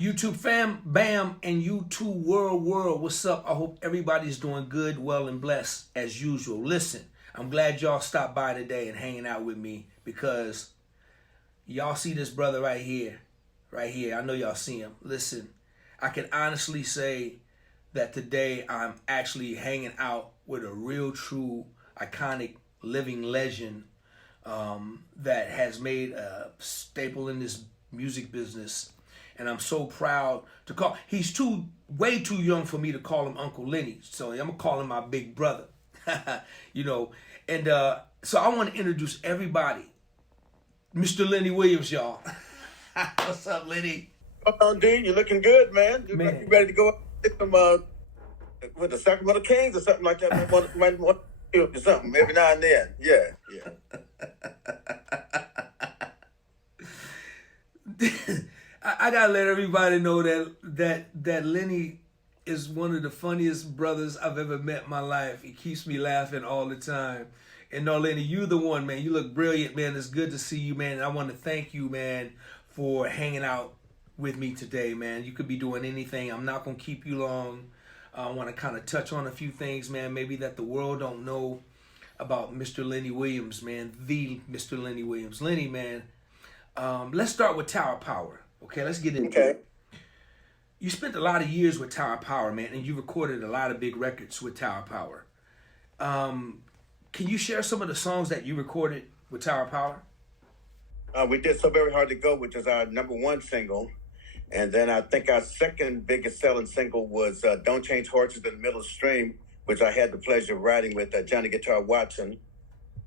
YouTube fam, bam, and YouTube world. What's up? I hope everybody's doing good, well, and blessed as usual. Listen, I'm glad y'all stopped by today and hanging out with me because y'all see this brother right here. Right here. I know y'all see him. Listen, I can honestly say that today I'm actually hanging out with a real, true, iconic, living legend that has made a staple in this music business. And I'm so proud to call. He's way too young for me to call him Uncle Lenny. So I'm gonna call him my big brother. you know. And so I want to introduce everybody. Mr. Lenny Williams, y'all. What's up, Lenny? On, D, you're looking good, man. You ready to go some with the Sacramento Kings or something like that? Might want to do something every now and then. Yeah. I gotta let everybody know that Lenny is one of the funniest brothers I've ever met in my life. He keeps me laughing all the time. And no, Lenny, you're the one, man. You look brilliant, man. It's good to see you, man. And I want to thank you, man, for hanging out with me today, man. You could be doing anything. I'm not gonna keep you long. I want to kind of touch on a few things, man, maybe that the world don't know about Mr. Lenny Williams, man. The Mr. Lenny Williams. Lenny, man, let's start with Tower Power. Okay, let's get into it. You spent a lot of years with Tower Power, man, and you recorded a lot of big records with Tower Power. Can you share some of the songs that you recorded with Tower Power? We did So Very Hard to Go, which was our #1 single. And then I think our second biggest selling single was Don't Change Horses in the Middle of the Stream, which I had the pleasure of writing with Johnny Guitar Watson.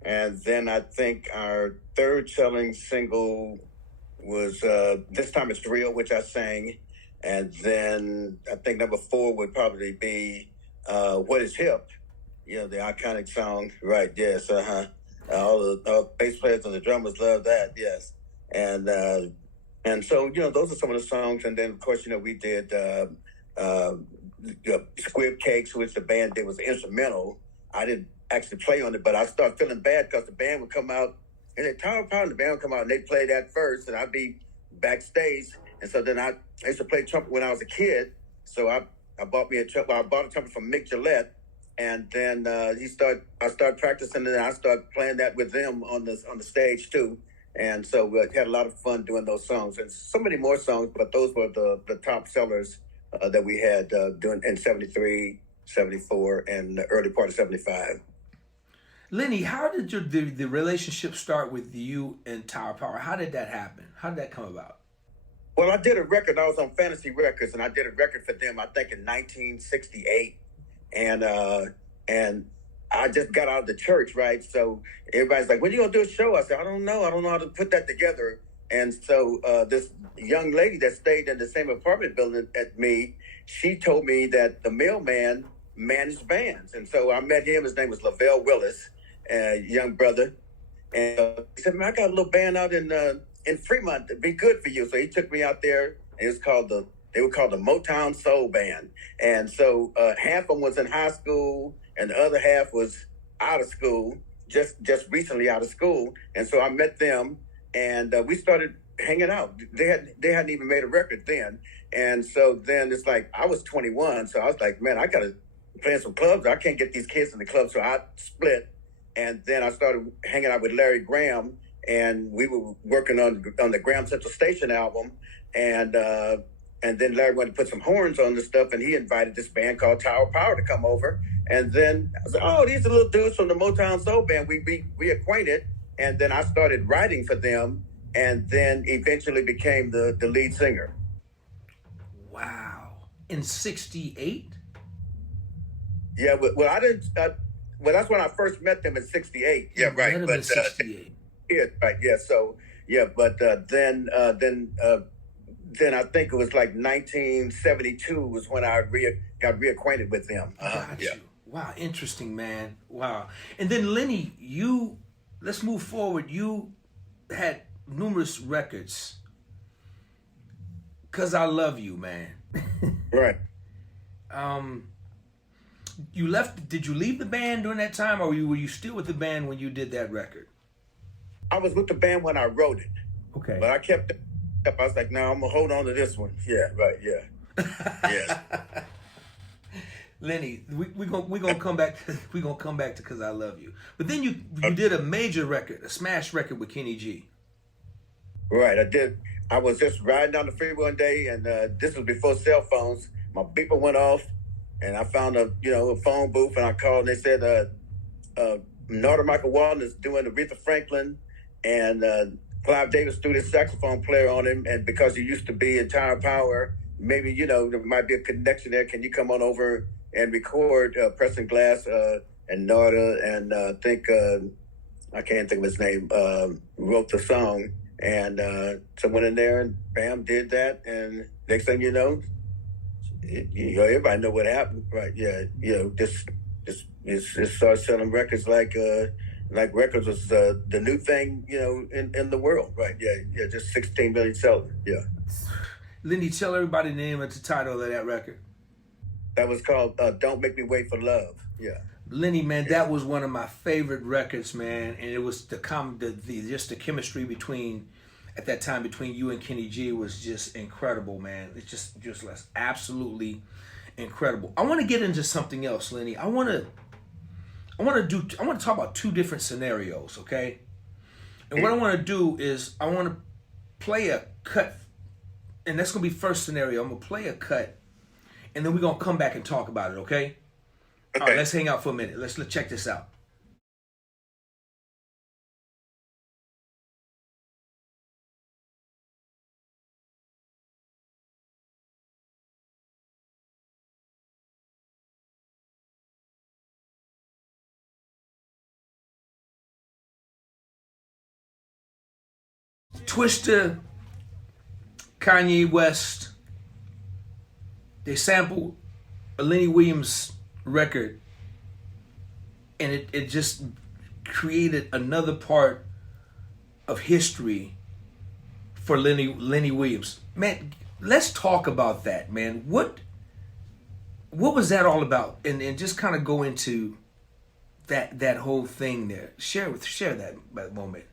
And then I think our third selling single was This Time It's Real, which I sang. And then I think #4 would probably be What Is Hip, the iconic song. Right, yes, all the bass players and the drummers love that, yes. And so, those are some of the songs. And then, of course, we did Squib Cakes, which the band did was instrumental. I didn't actually play on it, but I started feeling bad because the band would come out, and the Tower Power and the band would come out, and they'd play that first, and I'd be backstage. And so then I used to play trumpet when I was a kid. So I bought me a trumpet. Well, I bought a trumpet from Mick Gillette, and then I started practicing, and I started playing that with them on the stage too. And so we had a lot of fun doing those songs, and so many more songs. But those were the top sellers that we had doing in '73, '74, and the early part of '75. Lenny, how did the relationship start with you and Tower Power? How did that happen? How did that come about? Well, I did a record. I was on Fantasy Records, and I did a record for them, I think, in 1968. And I just got out of the church, right? So everybody's like, when are you going to do a show? I said, I don't know. I don't know how to put that together. And so this young lady that stayed in the same apartment building as me, she told me that the mailman managed bands. And so I met him. His name was Lavelle Willis, a young brother. And he said, man, I got a little band out in Fremont. It'd be good for you. So he took me out there, and it was they were called the Motown Soul Band. And so half of them was in high school, and the other half was out of school, just recently out of school. And so I met them, and we started hanging out. They hadn't even made a record then. And so then it's like, I was 21, so I was like, man, I got to play in some clubs. I can't get these kids in the club, so I split. And then I started hanging out with Larry Graham, and we were working on the Graham Central Station album. And then Larry wanted to put some horns on the stuff, and he invited this band called Tower Power to come over. And then I was like, oh, these are little dudes from the Motown Soul Band. We acquainted, and then I started writing for them, and then eventually became the lead singer. Wow. In 68? Yeah, well, I didn't... well, that's when I first met them in 68. Yeah, right. But 68. Yeah, right. Yeah. So yeah, but then I think it was like 1972 was when I got reacquainted with them. Got you. Wow, interesting, man. Wow. And then Lenny, let's move forward. You had numerous records. 'Cause I Love You, man. Right. Did you leave the band during that time, or were you still with the band when you did that record? I was with the band when I wrote it. Okay. But I kept I was like, no, I'm gonna hold on to this one. Yeah, right. Yeah, yeah. Lenny, we gonna come back. We gonna come back to "Cause I Love You." But then you did a major record, a smash record with Kenny G. Right, I did. I was just riding down the freeway one day, and this was before cell phones. My beeper went off, and I found a phone booth, and I called. And they said, Northern Michael Walton is doing Aretha Franklin, and Clive Davis threw this saxophone player on him, and because he used to be in Tower Power, maybe there might be a connection there. Can you come on over and record Preston Glass and Norda, and I think I can't think of his name, wrote the song. And so went in there and bam, did that. And next thing you know, everybody know what happened, right? Yeah, just started selling records like records was the new thing, in the world, right? Yeah, just 16 million sellers. Yeah. Lenny, tell everybody the name of the title of that record. That was called "Don't Make Me Wait for Love." Yeah. Lenny, man, that was one of my favorite records, man, and it was the chemistry between at that time between you and Kenny G was just incredible, man. It's just absolutely incredible. I want to get into something else, Lenny. I want to talk about two different scenarios, okay? And what I want to do is I want to play a cut, and that's gonna be first scenario. I'm gonna play a cut, and then we're gonna come back and talk about it, okay? All right, let's hang out for a minute. Let's check this out. Twista, Kanye West, they sampled a Lenny Williams record, and it just created another part of history for Lenny Williams. Man, let's talk about that, man. What was that all about? And just kind of go into that whole thing there. Share that moment.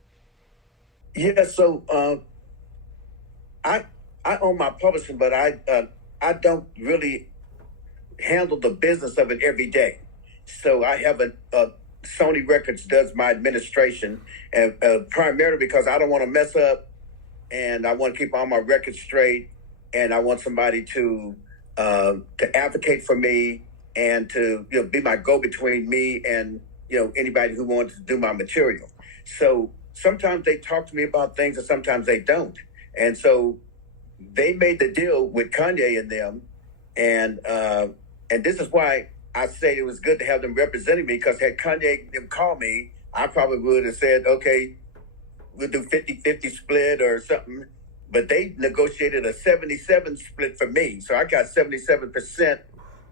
Yeah, so I own my publishing, but I don't really handle the business of it every day. So I have a Sony Records does my administration, and primarily because I don't want to mess up, and I want to keep all my records straight, and I want somebody to advocate for me and to be my go-between me and anybody who wants to do my material. So sometimes they talk to me about things, and sometimes they don't. And so they made the deal with Kanye and them, and this is why I say it was good to have them representing me, because had Kanye them call me, I probably would have said, okay, we'll do 50-50 split or something. But they negotiated a 77 split for me. So I got 77%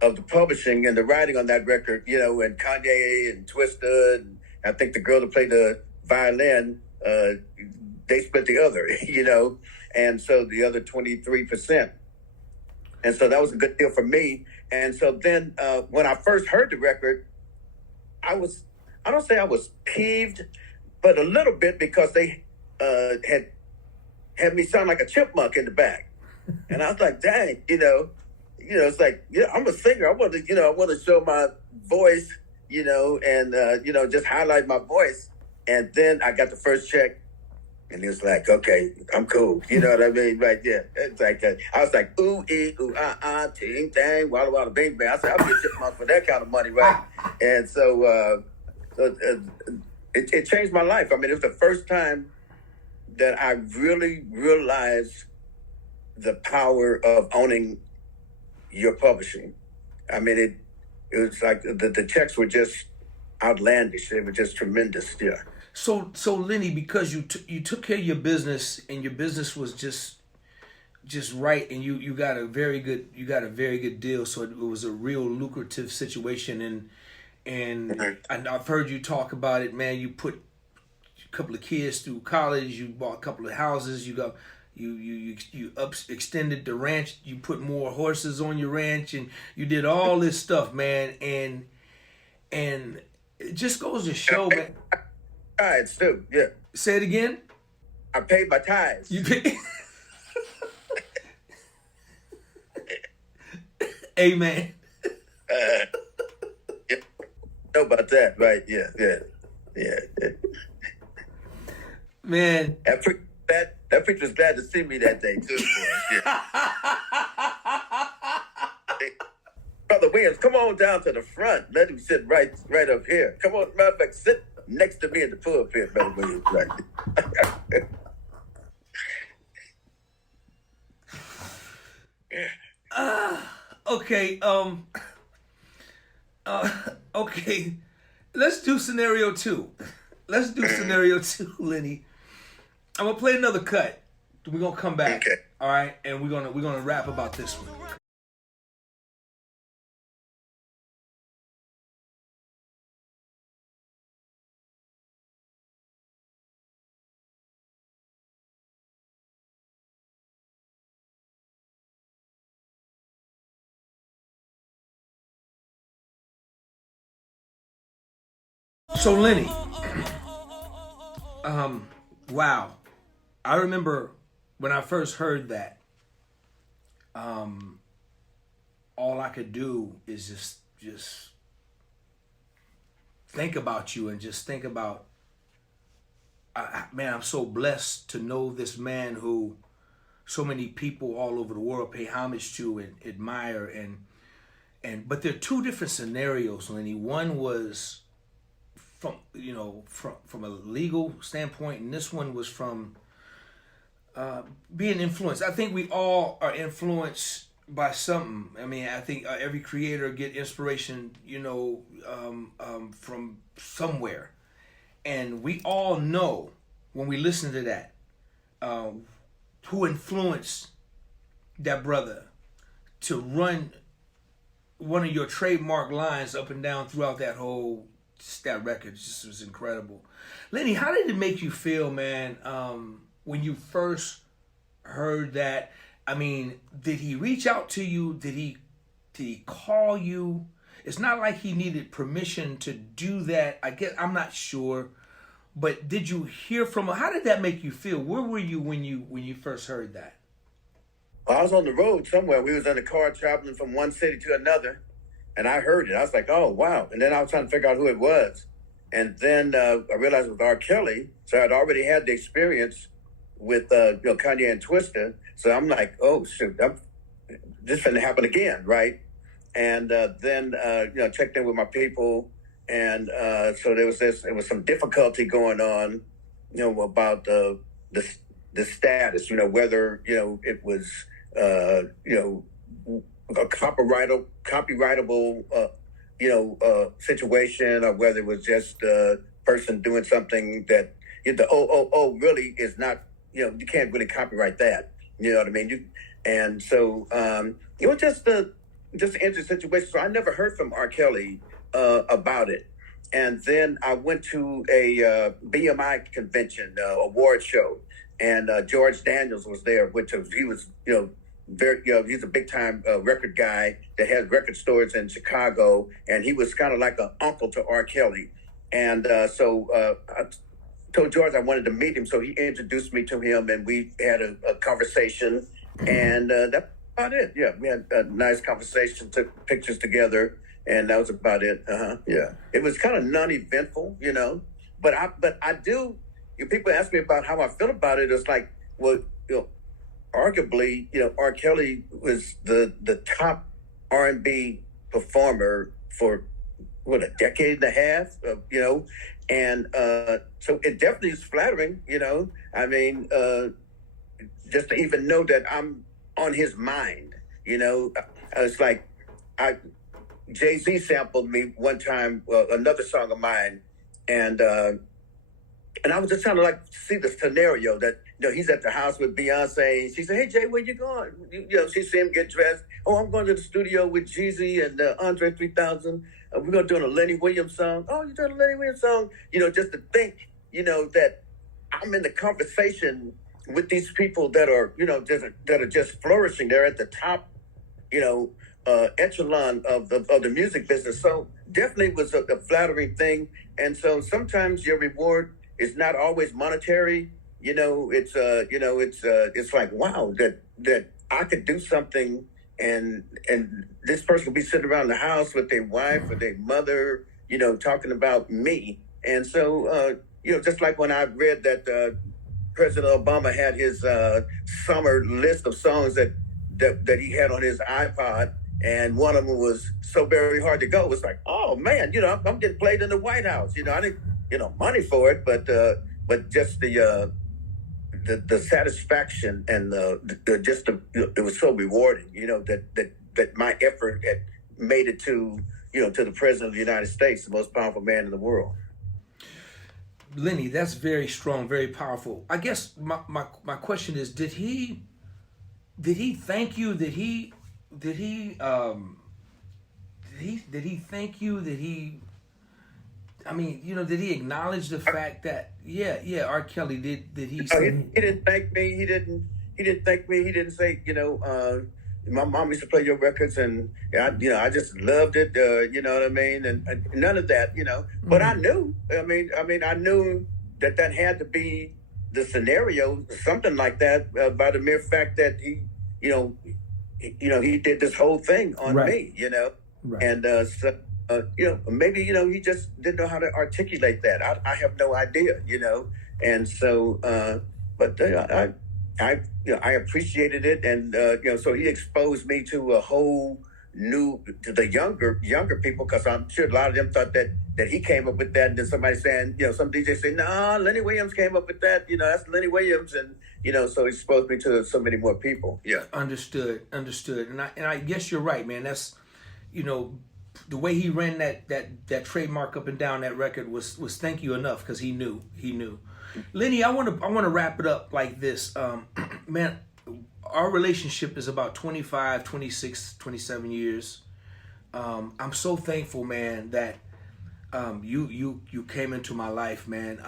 of the publishing and the writing on that record, and Kanye and Twista, and I think the girl that played the violin, they split the other, and so the other 23%. And so that was a good deal for me. And so then when I first heard the record, I don't say I was peeved, but a little bit, because they had me sound like a chipmunk in the back. And I was like, dang, it's like, I'm a singer. I want to show my voice, and just highlight my voice. And then I got the first check, and it was like, okay, I'm cool. You know what I mean? Right there. It's like I was like, ooh, ee, ooh, ting, tang, walla, walla, bing, bang. I said, I'll be a chipmunk for that kind of money, right? And so it changed my life. I mean, it was the first time that I really realized the power of owning your publishing. I mean, it was like the checks were just outlandish. They were just tremendous. Yeah. So Lenny, because you took care of your business, and your business was just right, and you got a very good deal. So it was a real lucrative situation, and I've heard you talk about it, man. You put a couple of kids through college. You bought a couple of houses. You extended the ranch. You put more horses on your ranch, and you did all this stuff, man. And it just goes to show, man. Tithes too, yeah. Say it again. I paid my tithes. You paid. Amen. Yeah, know about that, right? Yeah. Man. That preacher was glad to see me that day too. Yeah. Brother Williams, come on down to the front. Let him sit right up here. Come on, matter of fact, sit next to me in the pulpit, Brother Williams. Right. Okay. Okay. Let's do scenario 2. Let's do scenario 2, Lenny. I'm gonna play another cut. We're gonna come back. Okay. All right, and we're gonna rap about this one. So Lenny, wow. I remember when I first heard that, all I could do is just think about you and just think about, man, I'm so blessed to know this man who so many people all over the world pay homage to and admire, but there are two different scenarios, Lenny. One was from a legal standpoint, and this one was from being influenced. I think we all are influenced by something. I mean, I think every creator get inspiration, from somewhere, and we all know when we listen to that who influenced that brother to run one of your trademark lines up and down throughout that record. Just was incredible. Lenny, how did it make you feel, man, when you first heard that? I mean, did he reach out to you? Did he call you? It's not like he needed permission to do that. I guess I'm not sure, but did you hear from him? How did that make you feel? Where were you when you first heard that? Well, I was on the road somewhere. We was in a car traveling from one city to another, and I heard it. I was like, oh, wow. And then I was trying to figure out who it was. And then I realized it was R. Kelly. So I'd already had the experience with Kanye and Twista. So I'm like, oh, shoot, this finna happen again, right? And then checked in with my people. And so there was some difficulty going on, about the status, whether, it was, a copyrightable, situation, or whether it was just a person doing something that the really is not, you can't really copyright that. You know what I mean? And so it was just an interesting situation. So I never heard from R. Kelly about it. And then I went to a BMI convention, award show, and George Daniels was there, he was, he's a big time record guy that has record stores in Chicago, and he was kind of like an uncle to R. Kelly. And so I told George I wanted to meet him, so he introduced me to him, and we had a conversation, and that's about it. Yeah, we had a nice conversation, took pictures together, and that was about it. Yeah, it was kind of non-eventful, but I do. People ask me about how I feel about it. It's like, well, arguably, R. Kelly was the top R&B performer for a decade and a half, and so it definitely is flattering, I mean, just to even know that I'm on his mind, it's like Jay-Z sampled me one time, another song of mine, and I was just trying to see the scenario that, he's at the house with Beyonce. She said, hey, Jay, where you going? She see him get dressed. Oh, I'm going to the studio with Jeezy and Andre 3000. We're going to do a Lenny Williams song. Oh, you're doing a Lenny Williams song? Just to think, that I'm in the conversation with these people that are, that are just flourishing. They're at the top, echelon of the music business. So definitely was a flattering thing. And so sometimes your reward is not always monetary. It's like, wow, that I could do something, and this person will be sitting around the house with their wife or their mother, talking about me. And so, just like when I read that President Obama had his summer list of songs that he had on his iPod, and one of them was "So Very Hard to Go." It's like, oh man, I'm getting played in the White House. I didn't, money for it, but just the satisfaction and it was so rewarding. That my effort had made it to the President of the United States, the most powerful man in the world. Lenny, that's very strong, very powerful. I guess my question is, did he thank you? Did he thank you? Did he acknowledge the fact that R. Kelly did he say? He didn't thank me. He didn't thank me. He didn't say, my mom used to play your records, and I just loved it. You know what I mean? And none of that. But I knew. I knew that had to be the scenario, something like that, by the mere fact that he did this whole thing on me. Right. And so. Maybe he just didn't know how to articulate that. I have no idea. And so, but I appreciated it, and so he exposed me to a whole to the younger people, because I'm sure a lot of them thought that he came up with that, and then somebody saying, some DJ say, "No, Lenny Williams came up with that. That's Lenny Williams," and so he exposed me to so many more people. Yeah, understood, and I guess you're right, man. That's the way he ran that trademark up and down that record was thank you enough, because he knew. Lenny, I want to wrap it up like this. Man, our relationship is about 25, 26, 27 years. I'm so thankful, man, that you came into my life, man.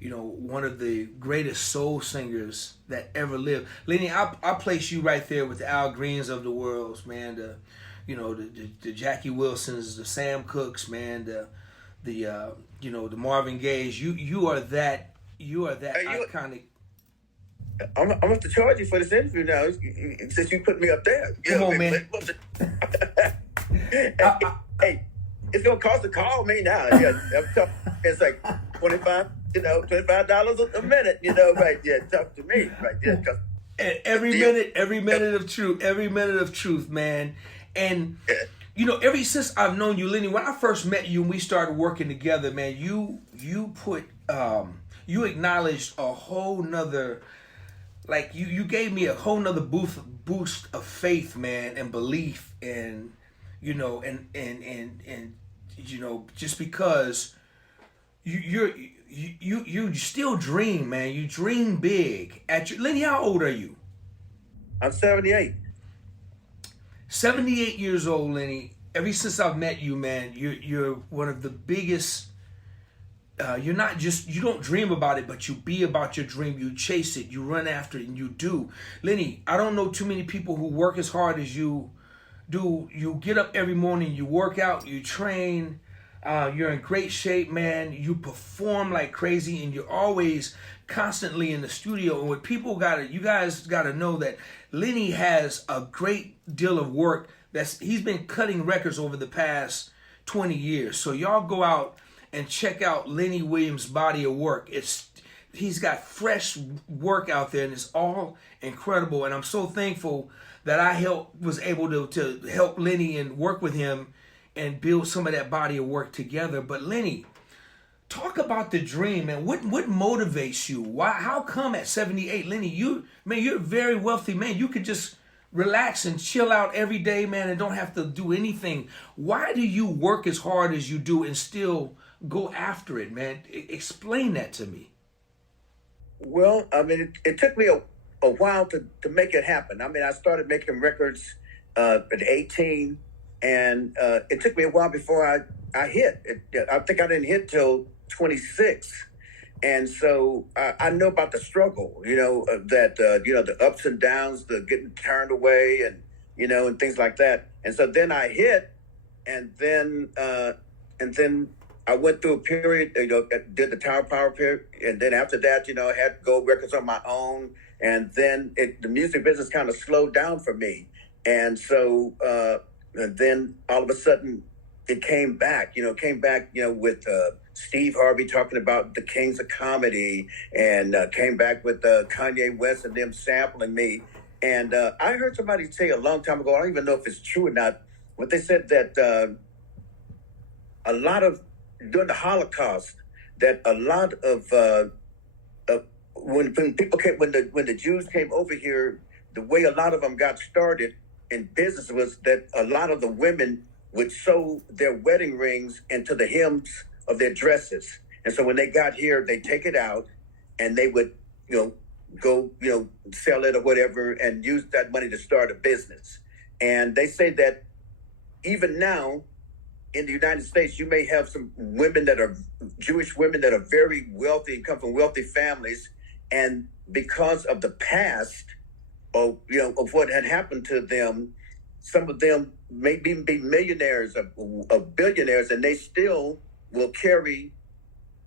One of the greatest soul singers that ever lived. Lenny, I place you right there with the Al Greens of the world, man. The Jackie Wilsons, the Sam Cookes, man, the Marvin Gayes. You are that iconic. I'm gonna have to charge you for this interview now, since you put me up there. Come on, man. Hey, it's gonna cost to call me now. Yeah, it's like $25 a minute. Right? Yeah, talk to me, right? Yeah, every minute of truth, man. And ever since I've known you, Lenny, when I first met you and we started working together, man, you acknowledged a whole nother, like you gave me a whole nother boost of faith, man, and belief, and just because you still dream, man. You dream big. Lenny, how old are you? I'm 78. 78 years old, Lenny. Ever since I've met you, man, you're one of the biggest. You don't dream about it, but you be about your dream. You chase it, you run after it, and you do. Lenny, I don't know too many people who work as hard as you do. You get up every morning, you work out, you train. You're in great shape, man. You perform like crazy, and you're always constantly in the studio. And what you guys gotta know that Lenny has a great deal of work. He's been cutting records over the past 20 years. So y'all go out and check out Lenny Williams' body of work. He's got fresh work out there, and it's all incredible. And I'm so thankful that I was able to help Lenny and work with him and build some of that body of work together. But Lenny, talk about the dream, and what motivates you? How come at 78, Lenny, you're a very wealthy man. You could just relax and chill out every day, man, and don't have to do anything. Why do you work as hard as you do and still go after it, man? Explain that to me. Well, it took me a while to make it happen. I started making records at 18, and it took me a while before I hit. I think I didn't hit till 26. And so I know about the struggle, the ups and downs, the getting turned away, and, and things like that. And so then I hit, and then I went through a period, did the Tower Power period. And then after that, I had gold records on my own. And then the music business kind of slowed down for me. And so and then all of a sudden it came back, with Steve Harvey talking about the kings of comedy, and came back with Kanye West and them sampling me. And I heard somebody say a long time ago, I don't even know if it's true or not, but they said that a lot of, during the Holocaust, that a lot of when people came, when the Jews came over here, the way a lot of them got started in business was that a lot of the women would sew their wedding rings into the hems of their dresses. And so when they got here, they take it out and they would, go, sell it or whatever and use that money to start a business. And they say that even now in the United States, you may have some women that are Jewish women that are very wealthy, come from wealthy families. And because of the past, of what had happened to them, some of them may be millionaires or billionaires, and they still will carry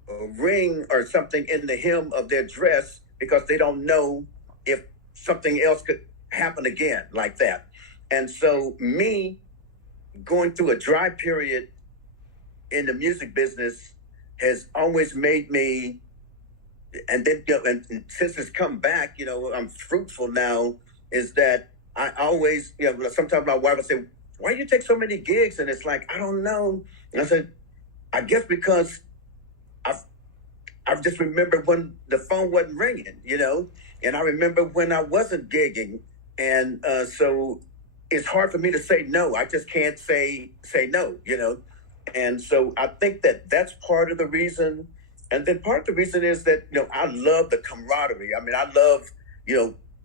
a ring or something in the hem of their dress because they don't know if something else could happen again like that. And so me going through a dry period in the music business has always made me, and then and since it's come back, I'm fruitful now, is that I always, sometimes my wife will say, why do you take so many gigs? And it's like, I don't know. And I said, I guess because I've just remembered when the phone wasn't ringing, and I remember when I wasn't gigging. And so it's hard for me to say no. I just can't say no, And so I think that that's part of the reason. And then part of the reason is that, I love the camaraderie. I mean, I love,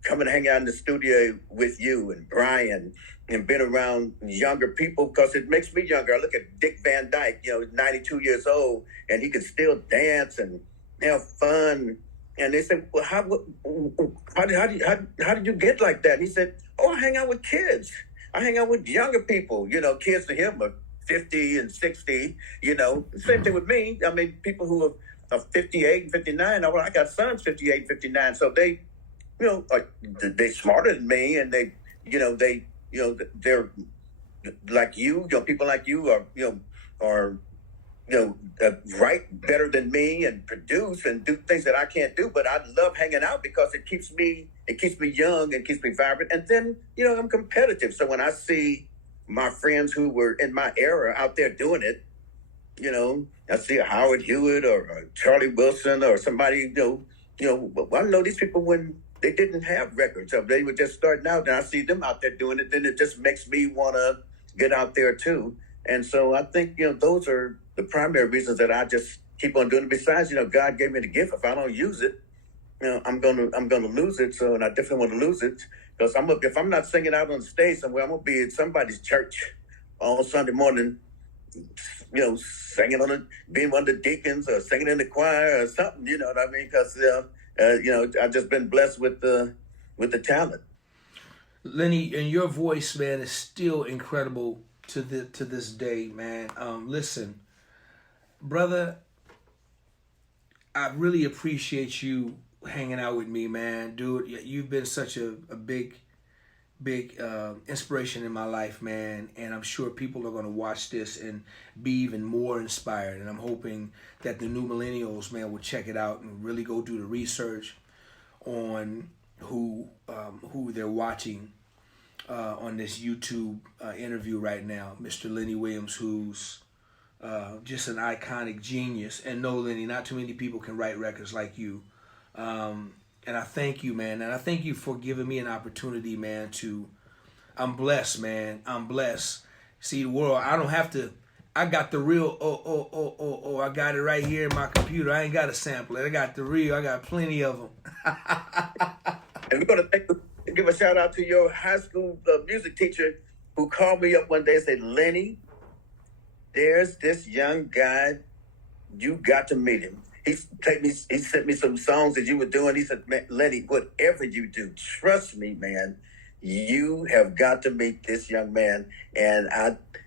coming to hang out in the studio with you and Brian and being around younger people because it makes me younger. I look at Dick Van Dyke, 92 years old, and he can still dance and have fun. And they said, well, how did you get like that? And he said, I hang out with kids. I hang out with younger people, kids to him are 50 and 60, Same thing with me. I mean, people who are 58 and 59, I got sons 58 and 59, so they, they smarter than me, and they're like you, people like you are write better than me and produce and do things that I can't do. But I love hanging out because it keeps me young and keeps me vibrant. And then, I'm competitive. So when I see my friends who were in my era out there doing it, I see a Howard Hewitt or a Charlie Wilson or somebody, I know these people when they didn't have records. So they were just starting out, and I see them out there doing it. Then it just makes me want to get out there too. And so I think, those are the primary reasons that I just keep on doing it. Besides, God gave me the gift. If I don't use it, I'm gonna lose it. So, and I definitely want to lose it because if I'm not singing out on the stage somewhere, I'm gonna be at somebody's church on Sunday morning, singing being one of the deacons or singing in the choir or something. You know what I mean? Because I've just been blessed with the talent. Lenny, and your voice, man, is still incredible to this day, man. Listen, brother, I really appreciate you hanging out with me, man. Dude, you've been such a big inspiration in my life, man. And I'm sure people are going to watch this and be even more inspired. And I'm hoping that the new millennials, man, will check it out and really go do the research on who they're watching on this YouTube interview right now, Mr. Lenny Williams, who's just an iconic genius. And no, Lenny, not too many people can write records like you. And I thank you, man. And I thank you for giving me an opportunity, man, I'm blessed, man. I'm blessed. See, the world, I don't have to, I got the real, I got it right here in my computer. I ain't got to sample it. I got the real, I got plenty of them. And we're going to give a shout out to your high school music teacher who called me up one day and said, Lenny, there's this young guy, you got to meet him. He sent me some songs that you were doing. He said, man, Lenny, whatever you do, trust me, man, you have got to meet this young man. And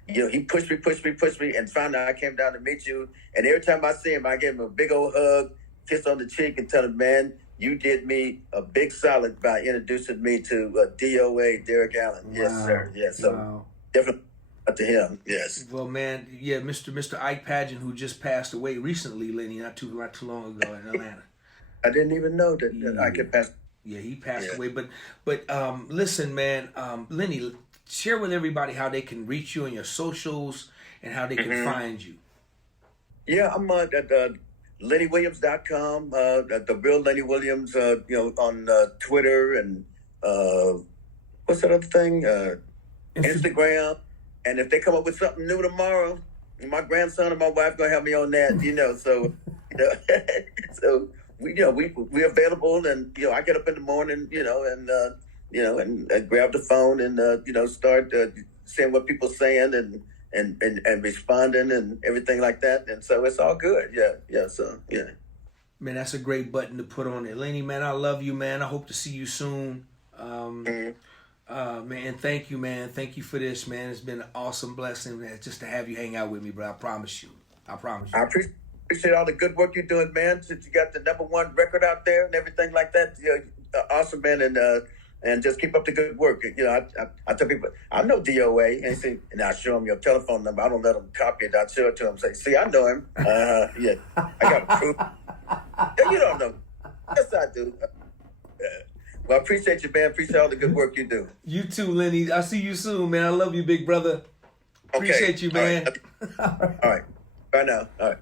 he pushed me, and finally I came down to meet you. And every time I see him, I give him a big old hug, kiss on the cheek, and tell him, man, you did me a big solid by introducing me to DOA, Derek Allen. Yes, sir. Yes, so definitely to him. Yes. Well, man, yeah, Mr. Ike Pageant, who just passed away recently, Lenny, not too long ago in Atlanta. I didn't even know that I could pass. Yeah, he passed away. But listen, man, Lenny, share with everybody how they can reach you on your socials and how they can find you. Yeah, I'm at LennyWilliams.com, the real Lenny Williams, on Twitter and what's that other thing? Instagram. And if they come up with something new tomorrow, my grandson and my wife gonna have me on that, So, so we're available, and I get up in the morning, and grab the phone and start saying what people saying and responding and everything like that, and so it's all good. So man, that's a great button to put on there. Lenny, man, I love you, man. I hope to see you soon. Man, thank you, man. Thank you for this, man. It's been an awesome blessing, man, just to have you hang out with me, bro. I promise you. I appreciate all the good work you're doing, man. Since you got the #1 record out there and everything like that, awesome, man. And just keep up the good work. I tell people, I know DOA, and I show them your telephone number. I don't let them copy it. I show it to them. Say, see, I know him. I got proof. You don't know. Yes, I do. Well, I appreciate you, man. Appreciate all the good work you do. You too, Lenny. I'll see you soon, man. I love you, big brother. Appreciate you, man. All right. Bye now. All right.